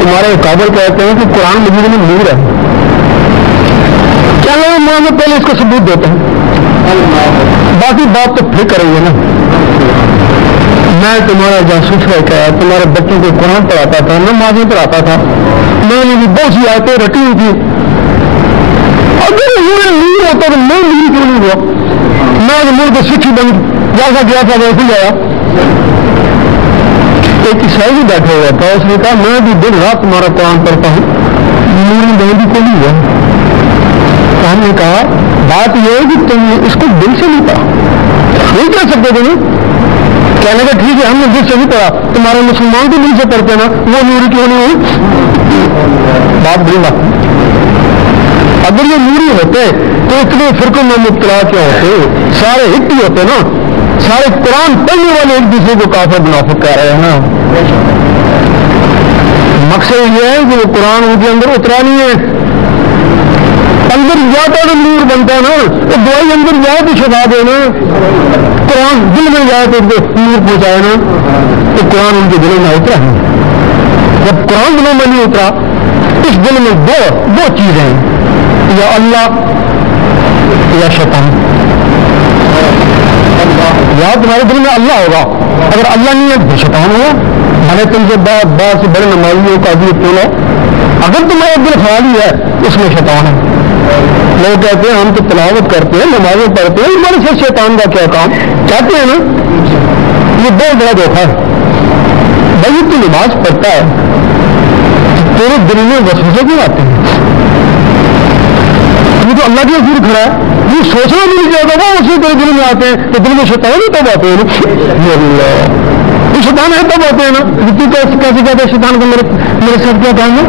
تمہارے قابل کہتے ہیں کہ قرآن مجید میں نور ہے. چلو میں پہلے اس کو ثبوت دیتا ہوں, باقی بات تو پھر کریں گے نا. میں تمہارا جاسوس ہے کیا؟ تمہارے بچوں کو قرآن پڑھاتا تھا, نمازیں پڑھاتا تھا, میں نے بھی بہت سی آیتیں رٹی ہوئی تھی. اگر نور ہوتا تو میں نور کیوں نہیں ہوا؟ میں نور کو سکھی بن جیسا گیا تھا ویسے ہی آیا. ایک عیسائی بھی بیٹھا ہوا تھا, اس نے کہا میں بھی دن رات تمہارا قرآن پڑھتا ہوں, نور بہن کو نہیں ہوا. تو ہم نے کہا بات یہ ہے کہ تم اس کو دل سے نہیں پڑھا, نہیں کہہ سکتے تمہیں. کہنے کا ٹھیک ہے ہم نے دل سے نہیں پڑھا, تمہارے مسلمان بھی دل سے پڑھتے نا, وہ نوری کیوں نہیں ہوئی؟ بات بولنا. اگر یہ نوری ہوتے تو اتنے فرقوں میں مبتلا کیا ہوتے؟ سارے ہٹ ہی ہوتے نا, سارے قرآن پڑھنے والے ایک دوسرے کو کافر منافق کہہ رہے ہیں نا. مقصد یہ ہے کہ وہ قرآن ان کے اندر اترا نہیں ہے, اندر جاتا تو نور بنتا ہے نا. وہ دوائی اندر جائے تو شفا دے نا, قرآن دل میں جائے تو نور پہنچائے نا. تو قرآن ان کے دلوں میں اترا ہے. جب قرآن دلوں میں نہیں اترا, اس دل میں دو چیزیں ہیں, یا اللہ یا شیطان. یا تمہارے دل میں اللہ ہوگا, اگر اللہ نہیں ہے تو شیطان ہوگا. میں نے تم سے بات سے بڑے نمازیوں کا بھی بولا, اگر تمہارا دل خالی ہے اس میں شیطان ہے. لوگ کہتے ہیں ہم تو تلاوت کرتے ہیں, نمازیں پڑھتے ہیں, ہمارے سے شیطان کا کیا کام, کہتے ہیں نا. یہ بہت بڑا دھوکا ہے. بھائی تو نماز پڑھتا ہے, تیرے دل میں وسوسے کیوں آتے ہیں؟ یہ تو اللہ کے حضور کھڑا ہے, یہ سوچنا بھی نہیں چاہتا وہ اسی طرح دل میں آتے ہیں. تو دل میں شیطان ہی تب آتے ہیں, یہ شیطان ہے تب آتے ہیں نا. کیسے کہتے ہیں شیطان کو میرے ساتھ کیا کام ہے؟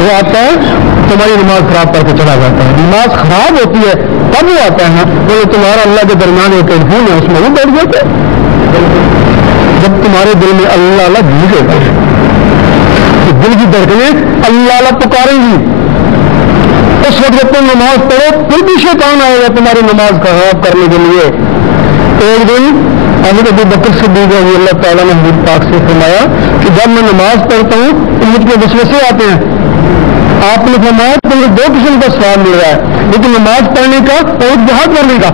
وہ آتا ہے تمہاری نماز خراب کر کے چلا جاتا ہے. نماز خراب ہوتی ہے تب وہ آتا ہے نا, وہ تمہارا اللہ کے درمیان ایک ٹیلیفون ہے اس میں وہ بیٹھ جاتے ہیں. جب تمہارے دل میں اللہ اللہ بھیجے گا, دل کی دھڑکنیں اللہ اللہ پکاریں گی, اس وقت جب تم نماز پڑھو پھر بھی شیطان آئے گا تمہاری نماز خراب کرنے کے لیے. ایک دن حضرت ابو بکر صدیق رضی اللہ تعالیٰ نے حضور پاک سے فرمایا کہ جب میں نماز پڑھتا ہوں تو مجھ کو وسوسے آتے ہیں. آپ نے فرمایا تمہیں دو قسم کا سوال مل رہا ہے, لیکن نماز پڑھنے کا اور جہاد کرنے کا.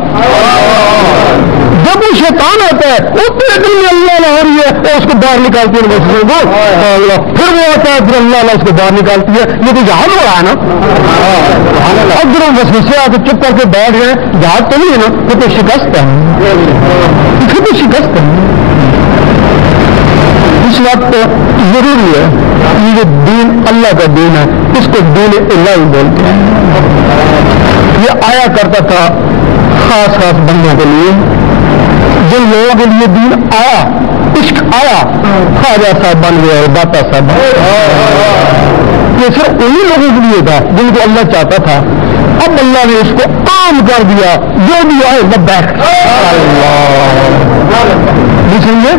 جب وہ شیطان آتا ہے اتنے دل میں اللہ اللہ ہو رہی ہے, اور اس کو باہر نکالتی ہے وسوسے کو, پھر وہ آتا ہے پھر اللہ اللہ اس کو باہر نکالتی ہے. یہ تو جہاد ہو رہا ہے نا. اب جب وسوسے آ کے چپ کر کے بیٹھ گئے, جہاد تو نہیں ہے نا, وہ تو شکست ہے, پھر تو شکست ہے. اس وقت ضروری ہے یہ دین اللہ کا دین ہے, اس کو دین اللہ ہی بولتے ہیں. یہ آیا کرتا تھا خاص خاص بندوں کے لیے, جن لوگوں کے لیے دین آیا, عشق آیا, خواجہ صاحب بن گیا, داتا صاحب بن گیا. یہ صرف انہیں لوگوں کے لیے تھا جن کو اللہ چاہتا تھا. اب اللہ نے اس کو عام کر دیا, جو بھی آئے لبیک سمجھے,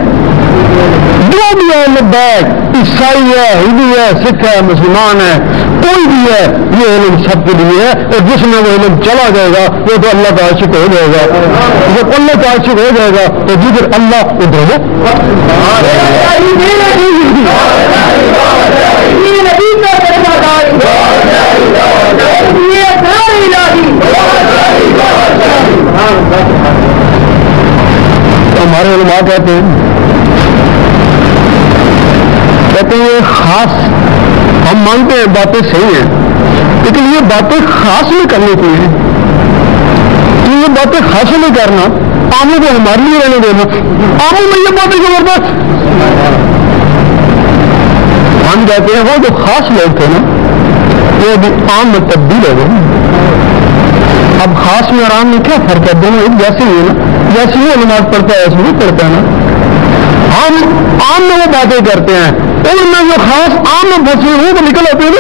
جو بھی ہے لبیک, عیسائی ہے, ہندو ہے, سکھ ہے, مسلمان ہے, کوئی بھی ہے, یہ علم سب کے لیے ہے. اور جس میں وہ علم چلا جائے گا وہ تو اللہ کا عاشق ہو جائے گا. جب اللہ کا عاشق ہو جائے گا تو جدھر اللہ ادھر ہو. ہمارے علماء کہتے ہیں یہ خاص, ہم مانتے ہیں باتیں صحیح ہیں, لیکن یہ باتیں خاص نہیں کرنی چاہیے. یہ باتیں خاص نہیں کرنا, عاموں کو ہمارے لیے رہنے دینا. عاموں میں یہ باتیں زبردست, ہم کہتے ہیں وہ جو خاص لوگ تھے نا وہ ابھی عام میں تبدیل ہو گئے. اب خاص میں اور عام میں کیا فرق ہے؟ دونوں ایک جیسے ہی ہے نا, جیسے وہ نماز پڑھتا ہے ایسے بھی پڑھتا ہے نا. ہم عام میں وہ باتیں کرتے ہیں, ان میں جو خاص عام میں پھنسے ہوئے وہ نکل آتے ہیں نا.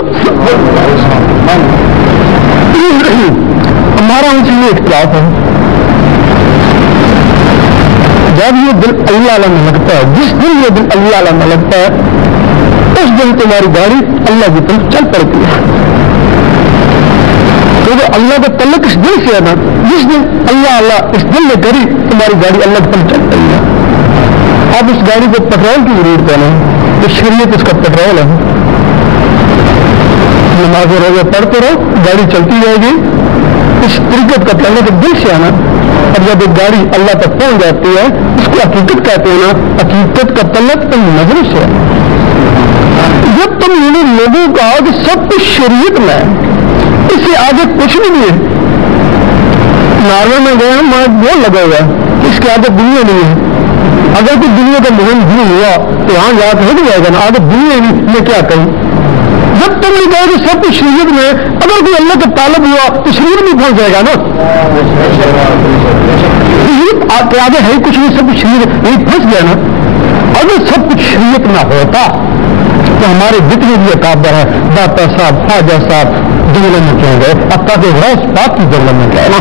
ہمارا ان سے یہ اختلاف ہے. جب یہ دل اللہ اللہ میں لگتا ہے, جس دن یہ دل اللہ اللہ میں لگتا ہے اس دن تمہاری گاڑی اللہ کی طرف چل پڑتی ہے. کیونکہ اللہ کا تعلق اس دل سے ہے نا, جس دن اللہ اللہ اس دل میں کری تمہاری گاڑی اللہ کی طرف چل پڑی ہے. اب اس گاڑی کو پیٹرول کی ضرورت ہے نا, تو شریعت اس کا پیٹرول ہے. نماز روزے پڑھتے رہو, گاڑی چلتی رہے گی. اس طریقت کا پہلے تو دل سے آنا. اور جب ایک گاڑی اللہ تک پہنچ جاتی ہے اس کو حقیقت کہتے ہیں نا. حقیقت کا طلب تم نظر سے. جب تم انہیں لوگوں کا کہ سب کچھ شریعت میں ہے, اس سے آگے کچھ بھی نہیں ہے. ناروے میں گئے ہیں, وہاں وہ لگا ہوا ہے, اس کے آگے دنیا نہیں ہے. اگر کوئی دنیا کا مہم بھی ہوا تو وہاں جا کے ہو جائے گا نا. آگے دنیا نہیں, میں کیا کہوں. جب تم نے کہا کہ سب کچھ شریعت میں, اگر کوئی اللہ کا طالب ہوا تو شریعت بھی پہنچ جائے گا نا. آپ کے آگے ہے کچھ نہیں, سب کچھ شریعت نہیں, پھنس گیا نا. اگر سب کچھ شریعت نہ ہوتا تو ہمارے جتنے بھی اکابر ہیں, داتا صاحب, خواجہ صاحب, جنگلوں میں کہہ گئے. اب تک غوث پاک کی جنگلوں میں گئے نا.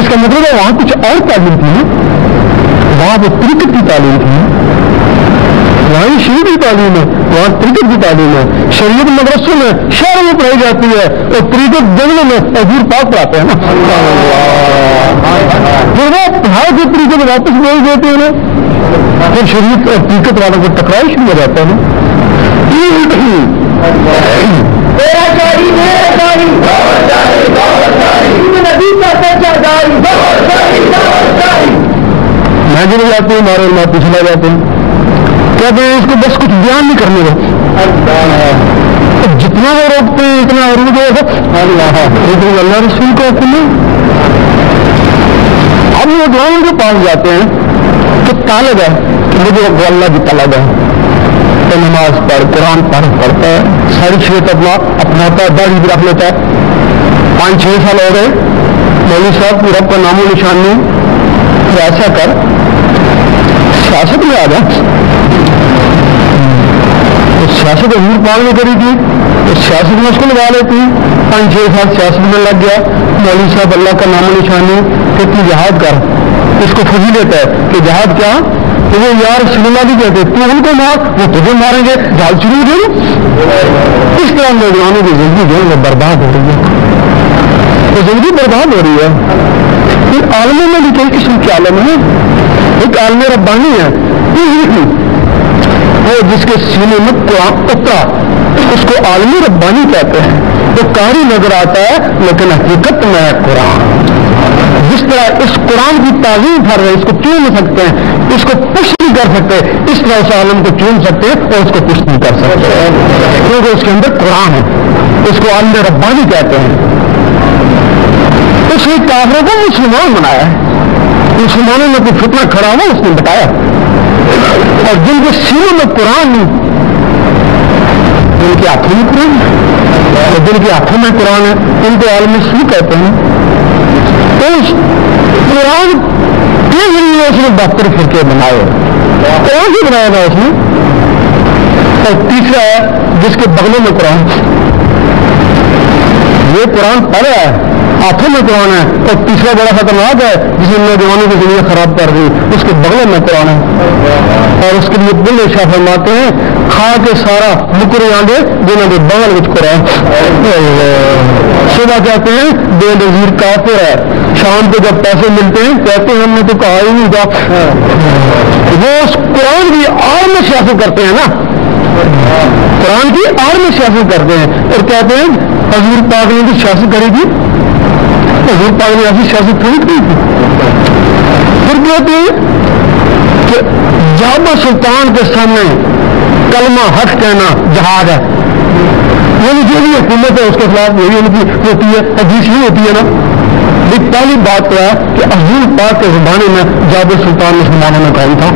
اس کا مطلب ہے وہاں کچھ اور تعلیم تھی نا. وہاں وہ طریقت کی تعلیم تھی, وہاں شریعت کی تعلیم ہے, وہاں طریقت کی تعلیم ہے. شریعت مدرسوں میں شہروں میں پڑھائی جاتی ہے اور طریقت جنگلوں میں حضور پاک پڑھاتے ہیں نا. پھر وہ پڑھائی کے طریقے میں واپس بھیج دیتے ہیں نا. پھر شریعت اور طریقت والوں کو ٹکرائی شروع ہو جاتا ہے نا. میں بھی نہیں جاتی ہوں, ہمارے علماء پیچھے جاتے ہیں, کہتے ہیں اس کو بس کچھ بیان نہیں کرنے دو. جتنا وہ روکتے ہیں اتنا عروج ہے اللہ رسول کو حکم ہے. اب وہ دعاؤں کے پاس جاتے ہیں تو طالب ہے کہ مجھے اللہ کی طلب ہے, تو نماز پڑھ, قرآن پڑھتا ہے, ساری شریعت اپناتا ہے, داڑھی بھی رکھ لیتا ہے. 5-6 سال ہو گئے, مولوی صاحب کو رب کا نام و نشان نہیں. تو ایسا کر سیاست میں آ جا. سیاست حضور پاک نے کری تھی, تو سیاست میں اس کو لگا لیتی. 5-6 سال سیاست میں لگ گیا. مولوی صاحب اللہ کا نام و نشان نہیں, کہ تو جہاد کر. اس کو فضیلت ہے کہ جہاد کیا, تو وہ یار رسول اللہ بھی کہتے تو ان کو مار, وہ تجھے ماریں گے, جہاد شروع ہو گئی. اس طرح نوجوانوں کی زندگی جو ہے وہ برباد ہو رہی ہے, وہ زندگی برباد ہو رہی ہے. پھر عالموں میں بھی کئی قسم کے عالم ہیں. ایک عالم ربانی ہے, وہ جس کے سینے میں قرآن اترا, اس کو عالم ربانی کہتے ہیں. وہ قاری نظر آتا ہے لیکن حقیقت میں ہے قرآن. جس طرح اس قرآن کی تعظیم کر رہے ہیں, اس کو چون سکتے ہیں, اس کو پش نہیں کر سکتے, اس طرح اس عالم کو چون سکتے ہیں اور اس کو پش نہیں کر سکتے, کیونکہ اس کے اندر قرآن ہے. اس کو عالم ربانی کہتے ہیں. اس نے کافروں کو مسلمان بنایا ہے. مسلمانوں میں کوئی فتنہ کھڑا ہوا اس نے بتایا, اور جن کے سینوں میں قرآن نہیں, جن کے ہاتھوں میں قرآن ہے, اور جن کے ہاتھوں میں قرآن ہے ان کو عالم سو کہتے ہیں. تو اس قرآن کے ذریعے اس نے 72 فرقے بنائے, قرآن سے بنایا تھا اس نے. اور تیسرا ہے جس کے بغلوں میں قرآن, یہ قرآن پڑھ رہا ہے, ہاتھوں میں قرآن ہے. اور تیسرا بڑا خطرناک ہے جس نے نوجوانوں کی زندگی خراب کر دی, اس کے بغلوں میں قرآن ہے. اور اس کے لیے دل شاہ فرماتے ہیں, کھا کے سارا مکرے آنگے جنہوں کے بغل میں قرآن. صبح کہتے ہیں بے نظیر کافر ہے, شام کو جب پیسے ملتے ہیں کہتے ہیں ہم نے تو کہا ہی نہیں تھا. وہ اس قرآن کی آڑ میں سیاست کرتے ہیں نا, قرآن کی آڑ میں سیاست کرتے ہیں اور کہتے ہیں حضور پاک نے بھی سیاست کری تھی. حضور پاک نے ایسی سیاست تھوڑی کی تھی. پھر کہتے ہیں کہ جابر سلطان کے سامنے کلمہ حق کہنا جہاد ہے. یعنی جو بھی حکومت ہے اس کے خلاف یہی ان کی ہوتی ہے, حدیث ہی ہوتی ہے نا. یہ پہلی بات کیا ہے کہ حضور پاک کے زمانے میں جابر سلطان مسلمانوں میں کون تھا.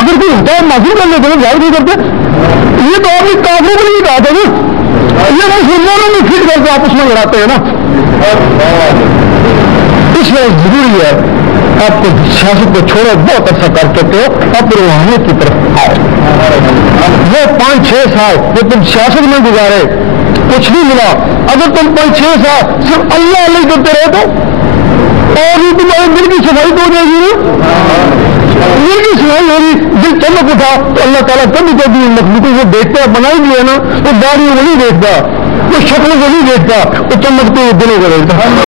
اگر کوئی ہوتا ہے معافی کر لیتے ہیں, جائز نہیں کرتے. یہ تو آپ کافروں کو نہیں کہا تھا نا, یہ مسلمانوں میں پھر کر کے آپس میں لڑاتے ہیں نا. اس لیے ضروری ہے آپ کو سیاست کو چھوڑو, بہت عرصہ کر چکے ہو, اب روحانیت کی طرف آؤ. وہ 5-6 سال جو تم سیاست میں گزارے کچھ نہیں ملا. اگر تم 5-6 سال صرف اللہ اللہ کرتے رہے تو اور بھی تمہارے دل کی صفائی تو ہو جائے گی نا. دل کی صفائی ہوگی, دل چمک اٹھا تو اللہ تعالیٰ کبھی کبھی مخلوقوں کو دیکھتا ہے, بنائی بھی ہے نا, وہ داڑھی کو نہیں دیکھتا, وہ شکل کو نہیں دیکھتا, وہ چمکتے ہوئے دلوں کو دیکھتا.